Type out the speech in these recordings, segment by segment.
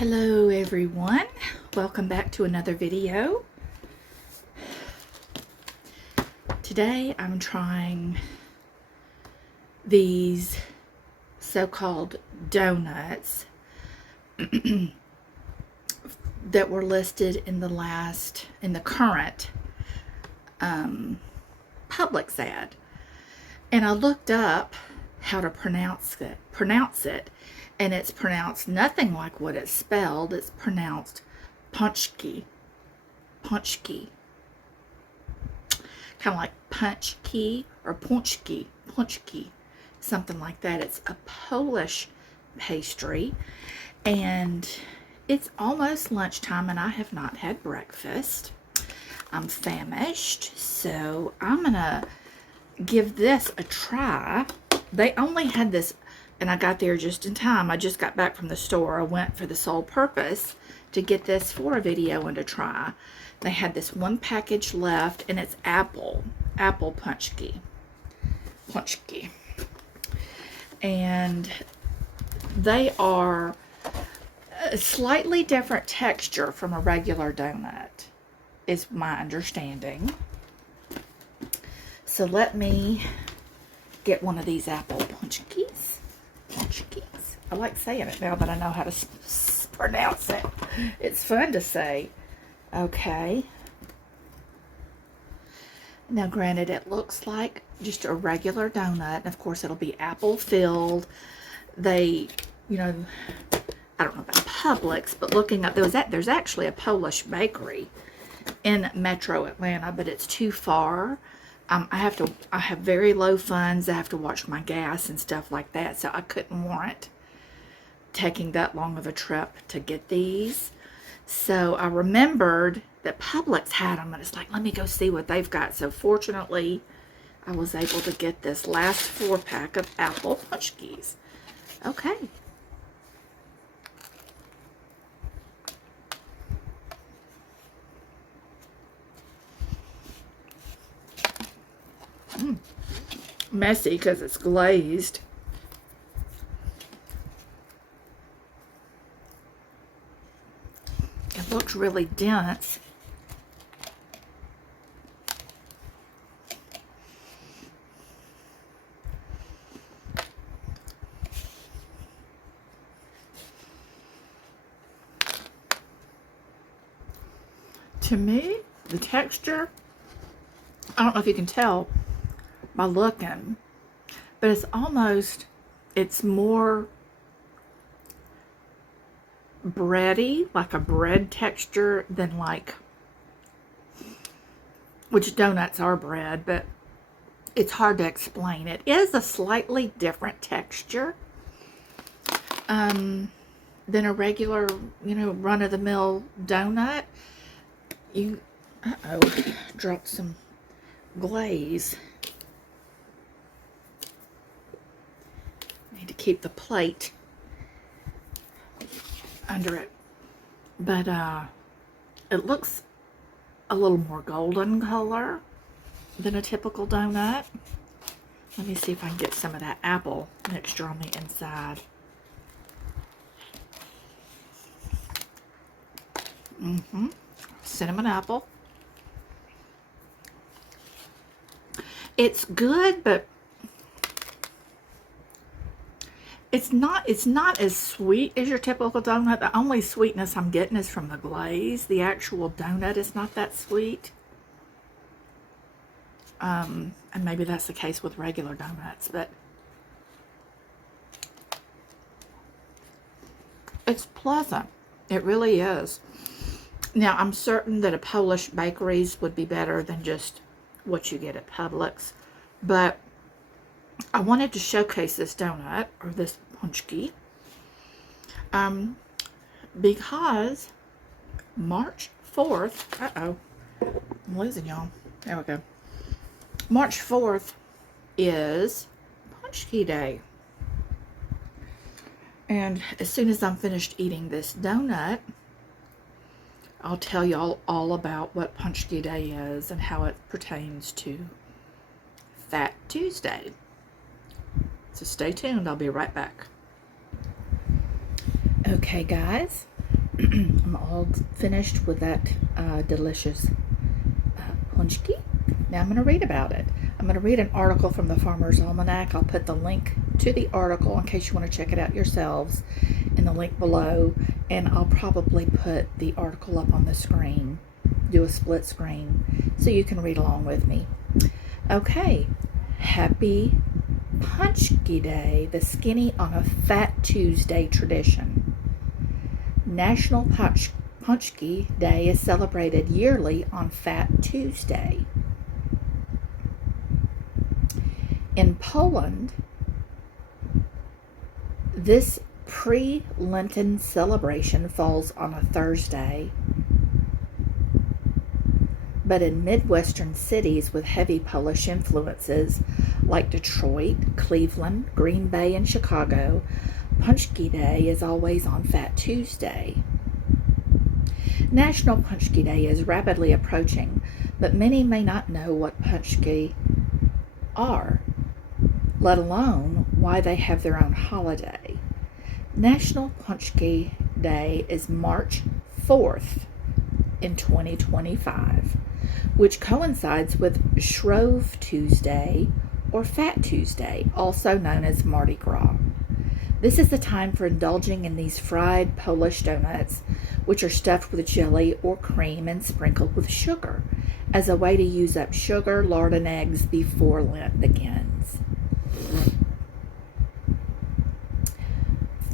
Hello everyone, welcome back to another video. Today I'm trying these so-called donuts that were listed in the current Publix ad. And I looked up how to pronounce it, and it's pronounced nothing like what it's spelled. It's pronounced Paczki. Kind of like punchki or punchki, something like that. It's a Polish pastry, and it's almost lunchtime, and I have not had breakfast. I'm famished, so I'm gonna give this a try. They only had this, and I got there just in time. I just got back from the store. I went for the sole purpose to get this for a video and to try. They had this one package left, and it's apple punchki. And they are a slightly different texture from a regular donut, is my understanding. So let me get one of these apple punchkis. I like saying it now that I know how to pronounce it. It's fun to say. Okay. Now, granted, it looks like just a regular donut. Of course, it'll be apple filled. They, I don't know about Publix, but looking up, there's actually a Polish bakery in Metro Atlanta, but it's too far. I have very low funds. I have to watch my gas and stuff like that, so I couldn't warrant taking that long of a trip to get these. So I remembered that Publix had them, and it's like, let me go see what they've got. So fortunately, I was able to get this last 4-pack of apple punchkis. Okay. Messy because it's glazed. It looks really dense. To me, the texture, I don't know if you can tell by looking, but it's more bready, like a bread texture, than which donuts are bread, but it's hard to explain. It is a slightly different texture than a regular, run-of-the-mill donut. Dropped some glaze. Need to keep the plate under it, but it looks a little more golden color than a typical donut. Let me see if I can get some of that apple mixture on the inside. Cinnamon apple. It's good, but it's not as sweet as your typical donut. The only sweetness I'm getting is from the glaze. The actual donut is not that sweet. And maybe that's the case with regular donuts, but it's pleasant. It really is. Now, I'm certain that a Polish bakeries would be better than just what you get at Publix, but I wanted to showcase this donut, or this punchki, because March 4th, I'm losing y'all. There we go. March 4th is Punchki Day. And as soon as I'm finished eating this donut, I'll tell y'all all about what Paczki Day is and how it pertains to Fat Tuesday. So stay tuned. I'll be right back. Okay, guys. I'm all finished with that delicious paczki. Now I'm going to read about it. I'm going to read an article from the Farmer's Almanac. I'll put the link to the article in case you want to check it out yourselves in the link below. And I'll probably put the article up on the screen, do a split screen, so you can read along with me. Okay, happy Paczki Day, the skinny on a Fat Tuesday tradition. National Paczki Day is celebrated yearly on Fat Tuesday. In Poland, this pre-Lenten celebration falls on a Thursday, but in Midwestern cities with heavy Polish influences like Detroit, Cleveland, Green Bay, and Chicago, Paczki Day is always on Fat Tuesday. National Paczki Day is rapidly approaching, but many may not know what Paczki are, let alone why they have their own holiday. National Paczki Day is March 4th in 2025, which coincides with Shrove Tuesday or Fat Tuesday, also known as Mardi Gras. This is the time for indulging in these fried Polish donuts, which are stuffed with jelly or cream and sprinkled with sugar, as a way to use up sugar, lard, and eggs before Lent begins.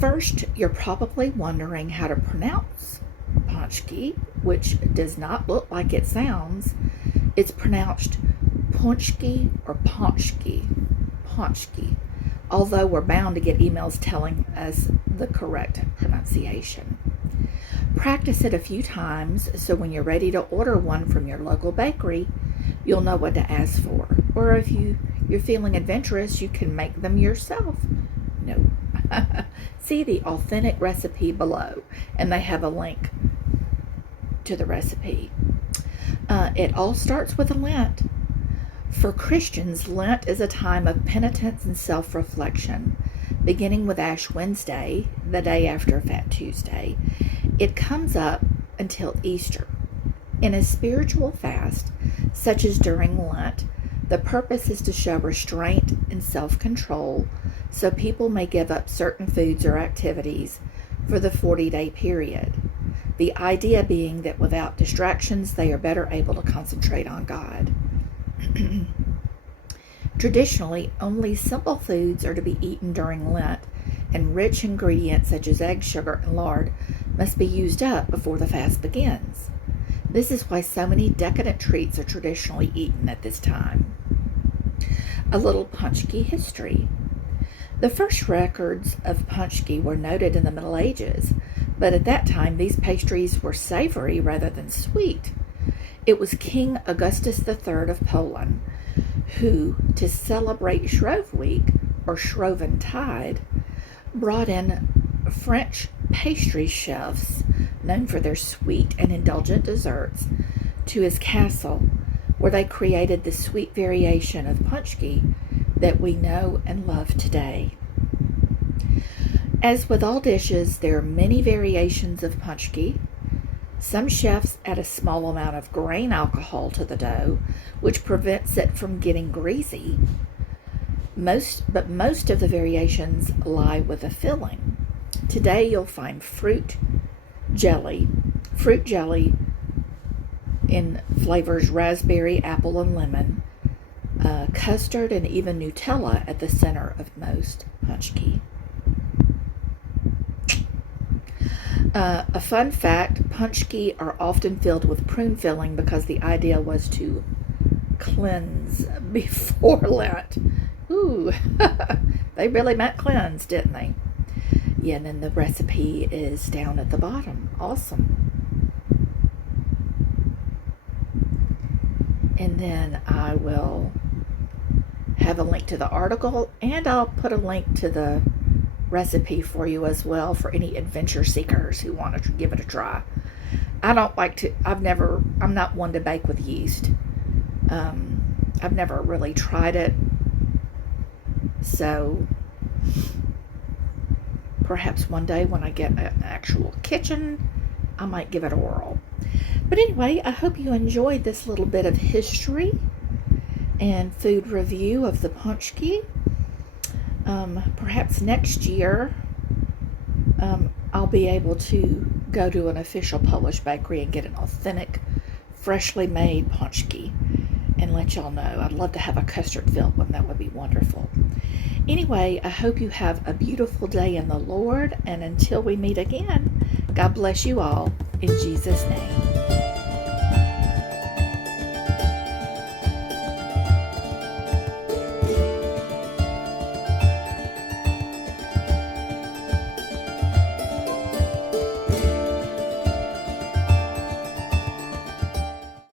First, you're probably wondering how to pronounce Paczki, which does not look like it sounds. It's pronounced Paczki or Paczki, although we're bound to get emails telling us the correct pronunciation. Practice it a few times so when you're ready to order one from your local bakery, you'll know what to ask for. Or if you're feeling adventurous, you can make them yourself. No. See the authentic recipe below, and they have a link to the recipe. It all starts with Lent. For Christians, Lent is a time of penitence and self-reflection, beginning with Ash Wednesday, the day after Fat Tuesday. It comes up until Easter. In a spiritual fast, such as during Lent, the purpose is to show restraint and self-control so people may give up certain foods or activities for the 40-day period. The idea being that without distractions, they are better able to concentrate on God. Traditionally, only simple foods are to be eaten during Lent, and rich ingredients such as eggs, sugar, and lard must be used up before the fast begins. This is why so many decadent treats are traditionally eaten at this time. A little Paczki history. The first records of Paczki were noted in the Middle Ages, but at that time these pastries were savory rather than sweet. It was King Augustus III of Poland who, to celebrate Shrove Week, or Shroventide, brought in French pastry chefs known for their sweet and indulgent desserts to his castle, where they created the sweet variation of Paczki that we know and love today. As with all dishes, there are many variations of Paczki. Some chefs add a small amount of grain alcohol to the dough, which prevents it from getting greasy. Most of the variations lie with the filling. Today you'll find fruit jelly in flavors raspberry, apple, and lemon, custard, and even Nutella at the center of most Paczki. A fun fact, Paczki are often filled with prune filling because the idea was to cleanse before Lent. Ooh, they really meant cleanse, didn't they? Yeah, and then the recipe is down at the bottom. Awesome. And then I will have a link to the article, and I'll put a link to the recipe for you as well for any adventure seekers who want to give it a try. I'm not one to bake with yeast. I've never really tried it, so perhaps one day when I get an actual kitchen I might give it a whirl. But anyway, I hope you enjoyed this little bit of history and food review of the Paczki. Perhaps next year I'll be able to go to an official Polish bakery and get an authentic, freshly made Paczki and let y'all know. I'd love to have a custard-filled one. That would be wonderful. Anyway, I hope you have a beautiful day in the Lord, and until we meet again, God bless you all in Jesus' name.